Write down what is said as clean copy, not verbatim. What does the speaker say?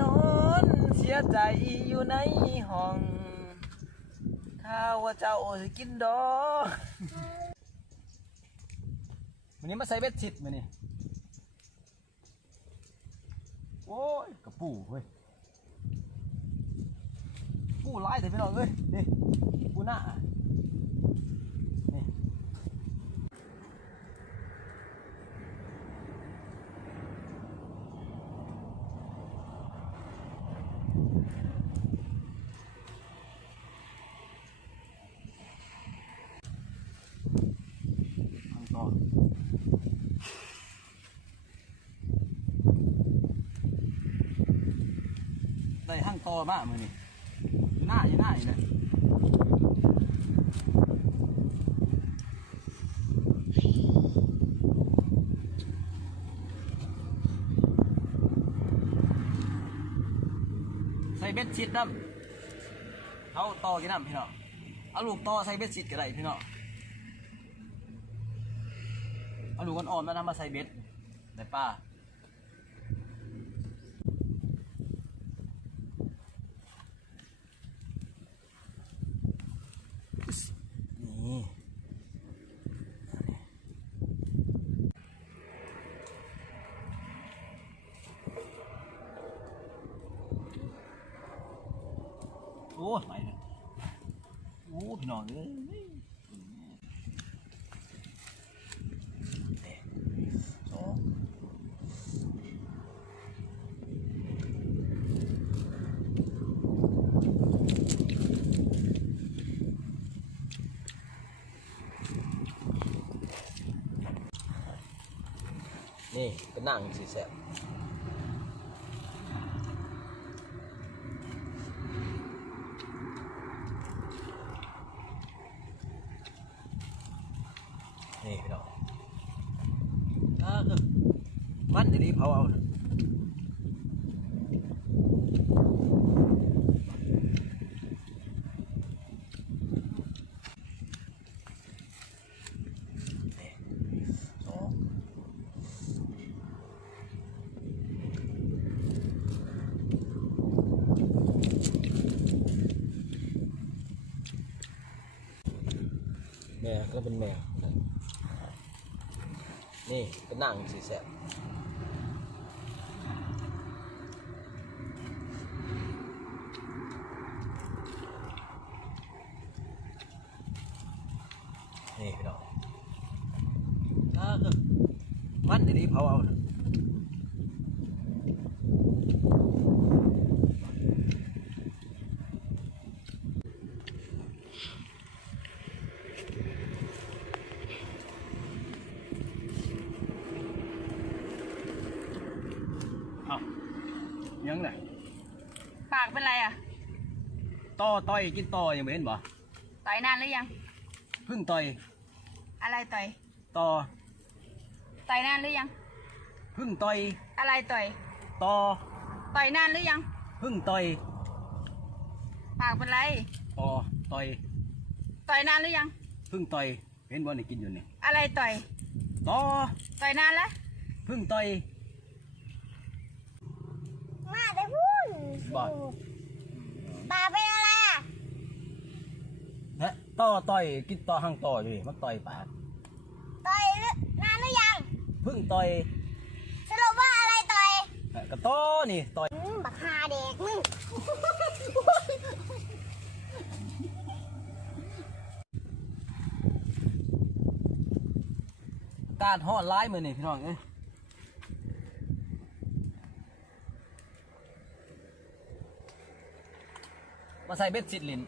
นอนเสียใจอยู่ในห้องข้าว่าเจ้าสิกินดอกวันนี้มาใส่เบ็ดชิดมานี่โอ้ยกระปูเฮ้ยปูไล่แต่พี่น้องเอ้ยนี่ปูหน้านี่ต่อได้ห้างต่อมากมือนี่หน้าอยู่เลยใส่เบ็ดชิดน้ำเอาต่อกี่น้ำพี่น้องเอาลูกต่อใส่เบ็ดชิดก็ได้พี่น้องเอาลูกอ่อนๆมาทำมาใส่เบ็ดได้ป้านี่โอ้ไปเลยโอ้พี่น้องเลยสองนี่เป็นหนังสีแสบนี่พี่น้องมันจะดีเผาเอาแมวก็เป็นแมวนี่เป็นหนังสีแสบนี่พี่น้องมันจะดีเผาเอายังไงปากเป็นไรอ่ะต่อยกินต่อยังไม่เห็นบ่ต่อยนานหรือยังเพิ่งต่อยอะไรต่อยต่อยนานหรือยังเพิ่งต่อยอะไรต่อยต่อยนานหรือยังเพิ่งต่อยปากเป็นไรต่อยนานหรือยังเพิ่งต่อยเห็นบ่นี่กินอยู่นี่อะไรต่อยนานแล้วเพิ่งต่อยมาได้พูดบ่ปาเป็นอะไรอ่ะฮะต่อยกินต่อห้างต่ออยู่มันต่อยปากต่อยนานหรือยังเพิ่งต่อยสรุปว่าอะไรต่อยกระต้อนี่ต่อยบักฮาเด็กมึงการห่อร้ายมือนี่พี่น้องเอ้ยมาใส่เบ็ดชิดลิ้น